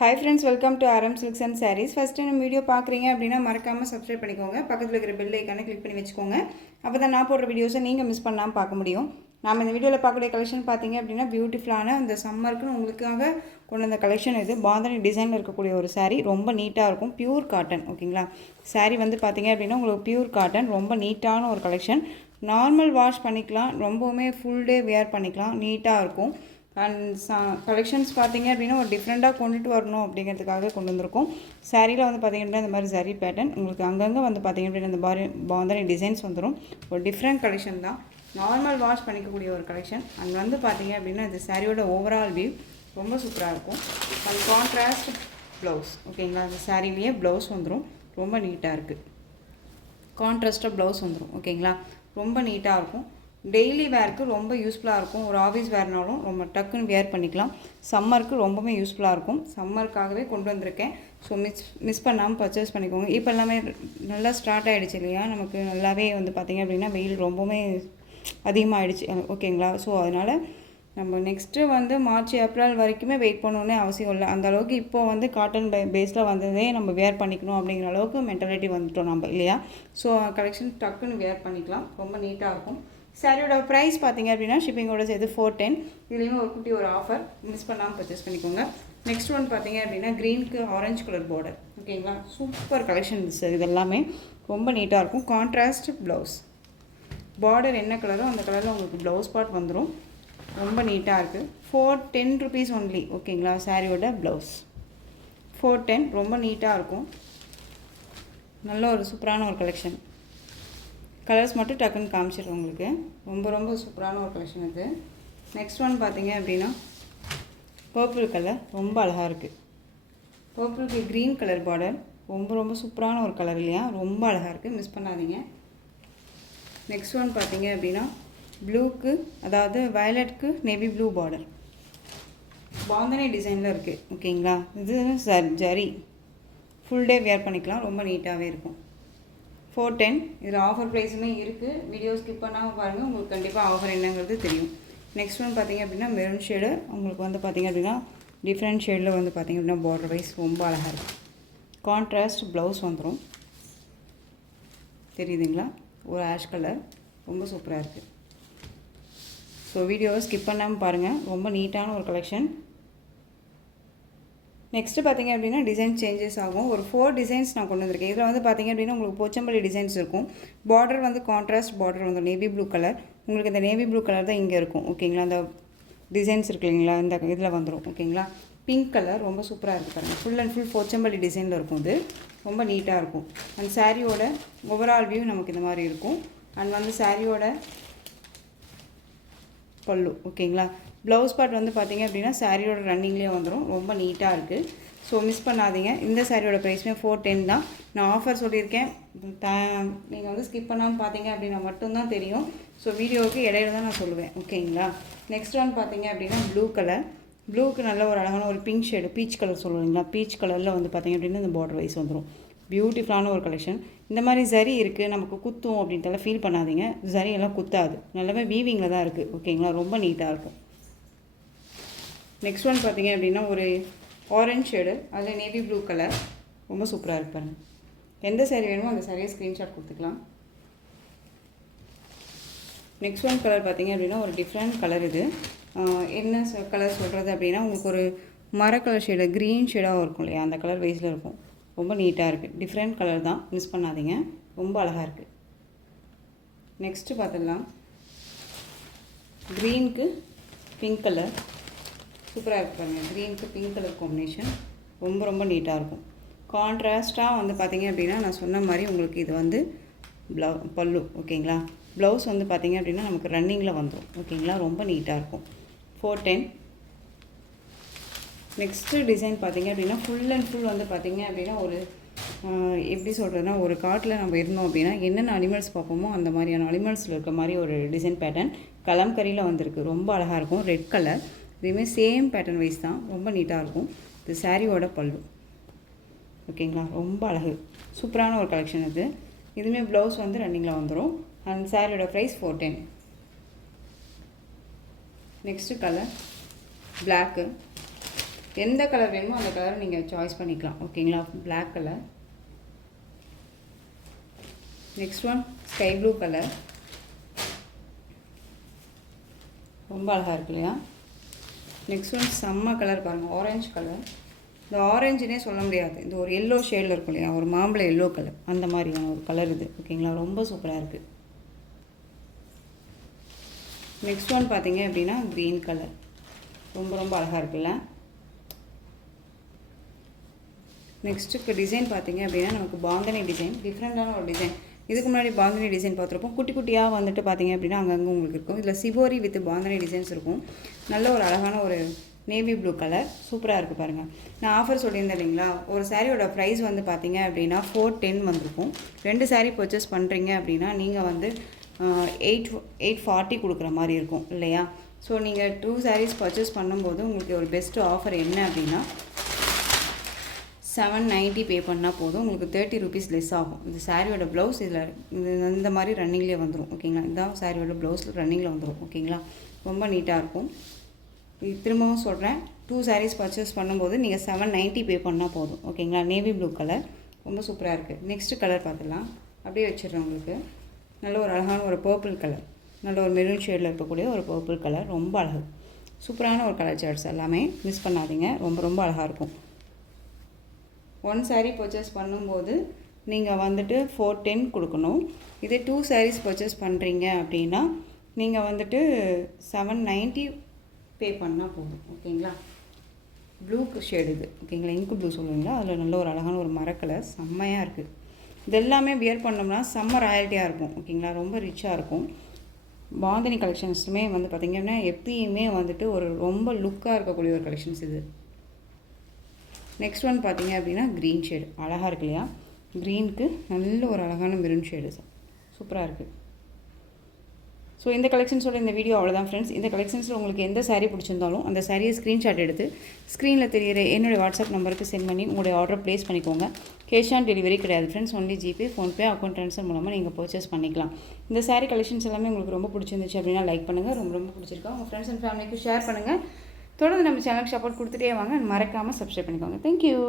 Hi friends, welcome to RM Silks and Sarees. First time video பார்க்குறீங்க அப்படின்னா மறக்காமல் subscribe பண்ணிக்கோங்க. பக்கத்தில் இருக்கிற பெல் ஐக்கானை கிளிக் பண்ணி வச்சுக்கோங்க. அப்போ தான் நான் போடுற வீடியோஸை நீங்கள் மிஸ் பண்ணாமல் பார்க்க முடியும். நாம் இந்த வீடியோவில் பார்க்கக்கூடிய கலெக்ஷன் பார்த்தீங்க அப்படின்னா பியூட்டிஃபுல்லான அந்த சம்மருக்குன்னு உங்களுக்காக கொண்டு வந்த கலெக்ஷன் இது. பாந்தனி டிசைனில் இருக்கக்கூடிய ஒரு சாரீ, ரொம்ப நீட்டாக இருக்கும். பியூர் காட்டன், ஓகேங்களா. சாரீ வந்து பார்த்தீங்க அப்படின்னா உங்களுக்கு பியூர் காட்டன், ரொம்ப நீட்டான ஒரு கலெக்ஷன். நார்மல் வாஷ் பண்ணிக்கலாம், ரொம்பவுமே ஃபுல் டே வேர் பண்ணிக்கலாம், நீட்டாக இருக்கும். அண்ட் கலெக்ஷன்ஸ் பார்த்தீங்க அப்படின்னா ஒரு டிஃப்ரெண்ட்டாக கொண்டுட்டு வரணும் அப்படிங்கிறதுக்காக கொண்டு வந்திருக்கோம். சாரியில் வந்து பார்த்திங்க அப்படின்னா இந்த மாதிரி சரி பேட்டர்ன் உங்களுக்கு அங்கங்கே வந்து பார்த்திங்க அப்படின்னா இந்த மாதிரி பாந்தனி டிசைன்ஸ் வந்துடும். ஒரு டிஃப்ரெண்ட் கலெக்ஷன் தான், நார்மல் வாஷ் பண்ணிக்கக்கூடிய ஒரு கலெக்ஷன். அங்கே வந்து பார்த்திங்க அப்படின்னா இந்த சாரியோட ஓவரால் வியூ ரொம்ப சூப்பராக இருக்கும். அண்ட் கான்ட்ராஸ்ட் ப்ளவுஸ், ஓகேங்களா. அந்த சாரிலேயே ப்ளவுஸ் வந்துடும், ரொம்ப நீட்டாக இருக்குது. கான்ட்ராஸ்ட்டாக ப்ளவுஸ் வந்துடும், ஓகேங்களா. ரொம்ப நீட்டாக இருக்கும். டெய்லி வேருக்கு ரொம்ப யூஸ்ஃபுல்லாக இருக்கும். ஒரு ஆஃபீஸ் வேர்னாலும் ரொம்ப டக்குன்னு வேர் பண்ணிக்கலாம். சம்மருக்கு ரொம்பவே யூஸ்ஃபுல்லாக இருக்கும். சம்மருக்காகவே கொண்டு வந்திருக்கேன். ஸோ மிஸ் பண்ணாமல் பர்ச்சேஸ் பண்ணிக்கோங்க. இப்போ எல்லாமே நல்லா ஸ்டார்ட் ஆகிடுச்சு இல்லையா, நமக்கு நல்லாவே வந்து பார்த்திங்க அப்படின்னா வெயில் ரொம்பவுமே அதிகமாகிடுச்சு, ஓகேங்களா. ஸோ அதனால் நம்ம நெக்ஸ்ட்டு வந்து மார்ச் ஏப்ரல் வரைக்குமே வெயிட் பண்ணணுன்னே அவசியம் இல்லை. அந்த அளவுக்கு இப்போது வந்து காட்டன் பேஸில் வந்ததே நம்ம வேர் பண்ணிக்கணும் அப்படிங்கிற அளவுக்கு மென்டாலிட்டி வந்துட்டோம் நம்ம, இல்லையா. ஸோ கலெக்ஷன் டக்குன்னு வேர் பண்ணிக்கலாம், ரொம்ப நீட்டாக இருக்கும். சாரியோட ப்ரைஸ் பார்த்தீங்க அப்படின்னா ஷிப்பிங்கோட சேர்த்து 410. இதுலேயுமே ஒரு குட்டி ஒரு ஆஃபர், மிஸ் பண்ணாமல் பர்ச்சேஸ் பண்ணிக்கோங்க. நெக்ஸ்ட் ஒன் பார்த்தீங்க அப்படின்னா க்ரீனுக்கு ஆரஞ்சு கலர் பார்டர், ஓகேங்களா. சூப்பர் கலெக்ஷன் இது எல்லாமே ரொம்ப நீட்டாக இருக்கும். கான்ட்ராஸ்ட் ப்ளவுஸ், பார்டர் என்ன கலரோ அந்த கலரில் உங்களுக்கு ப்ளவுஸ் பார்ட் வந்துடும். ரொம்ப நீட்டாக இருக்குது. 410 rupees ஒன்லி, ஓகேங்களா. சாரியோட ப்ளவுஸ் 410, ரொம்ப நீட்டாக இருக்கும். நல்ல ஒரு சூப்பரான ஒரு கலெக்ஷன். கலர்ஸ் மட்டும் டக்குன்னு காமிச்சிடுறோம் உங்களுக்கு. ரொம்ப ரொம்ப சூப்பரான ஒரு கலெக்ஷன் இது. நெக்ஸ்ட் ஒன் பார்த்தீங்க அப்படின்னா பர்பிள் கலர், ரொம்ப அழகாக இருக்குது. பர்பிளுக்கு க்ரீன் கலர் பார்டர், ரொம்ப ரொம்ப சூப்பரான ஒரு கலர் இல்லையா, ரொம்ப அழகாக இருக்குது, மிஸ் பண்ணாதீங்க. நெக்ஸ்ட் ஒன் பார்த்தீங்க அப்படின்னா ப்ளூக்கு, அதாவது வயலட்க்கு நேவி ப்ளூ பார்டர், பாந்தனி டிசைனில் இருக்குது, ஓகேங்களா. இது ஜரி, ஃபுல் டே வேர் பண்ணிக்கலாம், ரொம்ப நீட்டாகவே இருக்கும். 410. இதில் ஆஃபர் ப்ரைஸுமே இருக்குது. வீடியோ ஸ்கிப் பண்ணாமல் பாருங்கள், உங்களுக்கு கண்டிப்பாக ஆஃபர் என்னங்கிறது தெரியும். நெக்ஸ்ட் ஒன் பார்த்திங்க அப்படின்னா மெரூன் ஷேடு, உங்களுக்கு வந்து பார்த்திங்க அப்படின்னா டிஃப்ரெண்ட் ஷேடில் வந்து பார்த்திங்க அப்படின்னா பார்டர் வைஸ் ரொம்ப அழகாக இருக்குது. கான்ட்ராஸ்ட் ப்ளவுஸ் வந்துடும், தெரியுதுங்களா. ஒரு ஆஷ் கலர், ரொம்ப சூப்பராக இருக்குது. ஸோ வீடியோவை ஸ்கிப் பண்ணாமல் பாருங்கள், ரொம்ப நீட்டான ஒரு கலெக்ஷன். நெக்ஸ்ட்டு பார்த்திங்க அப்படின்னா டிசைன் சேஞ்சஸ் ஆகும். ஒரு 4 டிசைன்ஸ் நான் கொண்டு வந்திருக்கேன். இதில் வந்து பார்த்திங்க அப்படின்னா உங்களுக்கு போச்சம்பள்ளி டிசைன்ஸ் இருக்கும். பார்டர் வந்து கான்ட்ராஸ்ட் பார்டர் வந்து நேவி ப்ளூ கலர், உங்களுக்கு இந்த நேவி ப்ளூ கலர் தான் இங்கே இருக்கும், ஓகேங்களா. அந்த டிசைன்ஸ் இருக்கு இல்லைங்களா, இந்த இதில் வந்துடும், ஓகேங்களா. பிங்க் கலர் ரொம்ப சூப்பராக இருக்குது பாருங்கள். ஃபுல் அண்ட் ஃபுல் போச்சம்பள்ளி டிசைனில் இருக்கும். இது ரொம்ப நீட்டாக இருக்கும். அண்ட் சாரியோட ஓவரால் வியூ நமக்கு இந்த மாதிரி இருக்கும். அண்ட் வந்து சாரியோட பல்லு, ஓகேங்களா. ப்ளவுஸ் பார்ட் வந்து பார்த்திங்க அப்படின்னா சாரியோட ரன்னிங்லேயே வந்துடும், ரொம்ப நீட்டாக இருக்குது. ஸோ மிஸ் பண்ணாதீங்க. இந்த சாரியோட ப்ரைஸுமே 410 தான். நான் ஆஃபர் சொல்லியிருக்கேன், நீங்கள் வந்து ஸ்கிப் பண்ணாமல் பார்த்தீங்க அப்படின்னா மட்டும்தான் தெரியும். ஸோ வீடியோவுக்கு இடையில தான் நான் சொல்லுவேன், ஓகேங்களா. நெக்ஸ்ட் ஒன் பார்த்தீங்க அப்படின்னா ப்ளூ கலர், ப்ளூக்கு நல்ல ஒரு அழகான ஒரு பிங்க் ஷேடு, பீச் கலர் சொல்லுவீங்களா, பீச் கலரில் வந்து பார்த்திங்க அப்படின்னா இந்த பார்டர் வைஸ் வந்துடும். பியூட்டிஃபுல்லான ஒரு கலெக்ஷன். இந்த மாதிரி சரி இருக்குது, நமக்கு குத்தும் அப்படின்ட்டுலாம் ஃபீல் பண்ணாதீங்க. சரி எல்லாம் குத்தாது, நல்லாவே வீவிங்கில் தான் இருக்குது, ஓகேங்களா. ரொம்ப நீட்டாக இருக்கும். நெக்ஸ்ட் ஒன் பார்த்திங்க அப்படின்னா ஒரு ஆரஞ்ச் ஷேடு, அதில் நேவி ப்ளூ கலர், ரொம்ப சூப்பராக இருக்கு பாருங்கள். எந்த சாரீ வேணுமோ அந்த சாரியை ஸ்க்ரீன்ஷாட் கொடுத்துக்கலாம். நெக்ஸ்ட் ஒன் கலர் பார்த்திங்க அப்படின்னா ஒரு டிஃப்ரெண்ட் கலர். இது என்ன கலர் சொல்கிறது அப்படின்னா உங்களுக்கு ஒரு மர கலர் ஷேடு, க்ரீன் ஷேடாகவும் இருக்கும் இல்லையா, அந்த கலர் வைஸில் இருக்கும். ரொம்ப நீட்டாக இருக்குது, டிஃப்ரெண்ட் கலர் தான், மிஸ் பண்ணாதீங்க, ரொம்ப அழகாக இருக்குது. நெக்ஸ்ட்டு பார்த்துடலாம். க்ரீனுக்கு பிங்க் கலர், சூப்பராக இருக்குது பாருங்கள். க்ரீனுக்கு பிங்க் கலர் காம்பினேஷன் ரொம்ப ரொம்ப நீட்டாக இருக்கும். கான்ட்ராஸ்ட்டாக வந்து பார்த்திங்க அப்படின்னா நான் சொன்ன மாதிரி உங்களுக்கு இது வந்து பல்லு, ஓகேங்களா. ப்ளவுஸ் வந்து பார்த்திங்க அப்படின்னா நமக்கு ரன்னிங்கில் வந்துடும், ஓகேங்களா. ரொம்ப நீட்டாக இருக்கும். 410. நெக்ஸ்ட்டு டிசைன் பார்த்திங்க அப்படின்னா ஃபுல் அண்ட் ஃபுல் வந்து பார்த்திங்க அப்படின்னா ஒரு எப்படி சொல்கிறதுனா, ஒரு காட்டில் நம்ம இருந்தோம் அப்படின்னா என்னென்ன அனிமல்ஸ் பார்ப்போமோ அந்த மாதிரியான அனிமல்ஸில் இருக்க மாதிரி ஒரு டிசைன் பேட்டர்ன் கலம்கரியில் வந்திருக்கு. ரொம்ப அழகாக இருக்கும். ரெட் கலர், இதுவுமே சேம் பேட்டர்ன் வைஸ் தான், ரொம்ப நீட்டாக இருக்கும். இது சாரியோட பல்லு, ஓகேங்களா. ரொம்ப அழகு, சூப்பரான ஒரு கலெக்ஷன் இது. இதுவுமே ப்ளவுஸ் வந்து ரன்னிங்கில் வந்துடும். அண்ட் சாரியோட ப்ரைஸ் 410. நெக்ஸ்ட்டு கலர் பிளாக்கு, எந்த கலர் வேணுமோ அந்த கலரை நீங்கள் சாய்ஸ் பண்ணிக்கலாம். ஓகேங்களா? Black colour. Next one sky blue colour. ரொம்ப அழகாக இருக்கு இல்லையா? நெக்ஸ்ட் ஒன் செம்ம கலர் பாருங்கள், ஆரஞ்சு கலர். இந்த ஆரஞ்சுனே சொல்ல முடியாது, இந்த ஒரு எல்லோ ஷேடில் இருக்கும் இல்லையா, ஒரு மாம்பழ எல்லோ கலர், அந்த மாதிரியான ஒரு கலர் இது. ஓகேங்களா? ரொம்ப சூப்பராக இருக்குது. நெக்ஸ்ட் ஒன் பார்த்தீங்க அப்படின்னா க்ரீன் கலர். ரொம்ப ரொம்ப அழகாக இருக்குல்ல? நெக்ஸ்ட்டு டிசைன் பார்த்தீங்க அப்படின்னா நமக்கு பாந்தனி டிசைன், டிஃப்ரெண்ட்டான ஒரு டிசைன். இதுக்கு முன்னாடி பாந்தனி டிசைன் பார்த்துருப்போம். குட்டி குட்டியாக வந்துட்டு பார்த்தீங்க அப்படின்னா அங்கங்கே உங்களுக்கு இருக்கும். இதில் சிவோரி வித் பாந்தனி டிசைன்ஸ் இருக்கும். நல்ல ஒரு அழகான ஒரு நேவி ப்ளூ கலர், சூப்பராக இருக்குது பாருங்கள். நான் ஆஃபர் சொல்லியிருந்தேன் இல்லைங்களா, ஒரு சாரியோட ப்ரைஸ் வந்து பார்த்தீங்க அப்படின்னா 410 வந்திருக்கும். 2 சாரீ பர்ச்சேஸ் பண்ணுறீங்க அப்படின்னா நீங்கள் வந்து 840 கொடுக்குற மாதிரி இருக்கும் இல்லையா? ஸோ நீங்கள் 2 சாரீஸ் பர்ச்சேஸ் பண்ணும்போது உங்களுக்கு ஒரு பெஸ்ட்டு ஆஃபர் என்ன அப்படின்னா 790 பே பண்ணால் போதும். உங்களுக்கு 30 ரூபீஸ் லெஸ் ஆகும். இந்த சாரியோட ப்ளவுஸ் இதில் இந்த மாதிரி ரன்னிங்லேயே வந்துடும். ஓகேங்களா? இதுதான் சாரியோட ப்ளவுஸில் ரன்னிங்கில் வந்துடும். ஓகேங்களா? ரொம்ப நீட்டாக இருக்கும். திரும்பவும் சொல்கிறேன், 2 சாரீஸ் பர்ச்சேஸ் பண்ணும்போது நீங்கள் 790 பே பண்ணால் போதும். ஓகேங்களா? நேவி ப்ளூ கலர் ரொம்ப சூப்பராக இருக்குது. நெக்ஸ்ட்டு கலர் பார்த்துக்கலாம். அப்படியே வச்சிடுறேன். உங்களுக்கு நல்ல ஒரு அழகான ஒரு பர்பிள் கலர், நல்ல ஒரு மெரூன் ஷேடில் இருக்கக்கூடிய ஒரு பர்பிள் கலர், ரொம்ப அழகு. சூப்பரான ஒரு கலர் சார்ட்ஸ் எல்லாமே மிஸ் பண்ணாதீங்க. ரொம்ப ரொம்ப அழகாக இருக்கும். 1 சாரீ பர்ச்சேஸ் பண்ணும்போது நீங்கள் வந்துட்டு 410 கொடுக்கணும். இதே 2 சாரீஸ் பர்ச்சேஸ் பண்ணுறீங்க அப்படின்னா நீங்கள் வந்துட்டு 790 பே பண்ணால் போதும். ஓகேங்களா? ப்ளூ ஷேடு இது. ஓகேங்களா? இங்கு ப்ளூ சொல்லுவீங்களா, அதில் நல்ல ஒரு அழகான ஒரு மரக்கலர், செம்மையாக இருக்குது. இது எல்லாமே வியர் பண்ணோம்னா செம்ம ராயல்ட்டியாக இருக்கும். ஓகேங்களா? ரொம்ப ரிச்சாக இருக்கும். பாந்தினி கலெக்ஷன்ஸுமே வந்து பார்த்திங்கன்னா எப்பயுமே வந்துட்டு ஒரு ரொம்ப லுக்காக இருக்கக்கூடிய ஒரு கலெக்ஷன்ஸ் இது. நெக்ஸ்ட் ஒன் பார்த்தீங்க அப்படின்னா க்ரீன் ஷேடு, அழகாக இருக்கு இல்லையா? க்ரீனுக்கு நல்ல ஒரு அழகான மெரூன் ஷேடு, சூப்பராக இருக்குது. ஸோ இந்த கலெக்ஷன்ஸோட இந்த வீடியோ அவ்வளோதான் ஃப்ரெண்ட்ஸ். இந்த கலெக்ஷன்ஸில் உங்களுக்கு எந்த சாரீ பிடிச்சிருந்தாலும் அந்த சாரியை ஸ்க்ரீன்ஷாட் எடுத்து ஸ்க்ரீனில் தெரியிற என்னுடைய வாட்ஸ்அப் நம்பருக்கு சென்ட் பண்ணி உங்களுடைய ஆர்டர் ப்ளேஸ் பண்ணிக்கோங்க. கேஷ் ஆன் டெலிவரி கிடையாது friends, only GPay, PhonePe, account transfer மூலமாக நீங்கள் பர்ச்சேஸ் பண்ணிக்கலாம். இந்த சாரீ கலெக்ஷன்ஸ் எல்லாமே உங்களுக்கு ரொம்ப பிடிச்சிருந்துச்சு அப்படின்னா லைக் பண்ணுங்கள். ரொம்ப ரொம்ப பிடிச்சிருக்கா உங்கள் ஃப்ரெண்ட்ஸ் அண்ட் ஃபேமிலிக்கு ஷேர் பண்ணுங்கள். தொடர்ந்து நம்ம சேனலுக்கு சப்போர்ட் கொடுத்துட்டே வாங்க. மறக்காமல் சப்ஸ்கிரைப் பண்ணிக்கோங்க. தேங்க்யூ.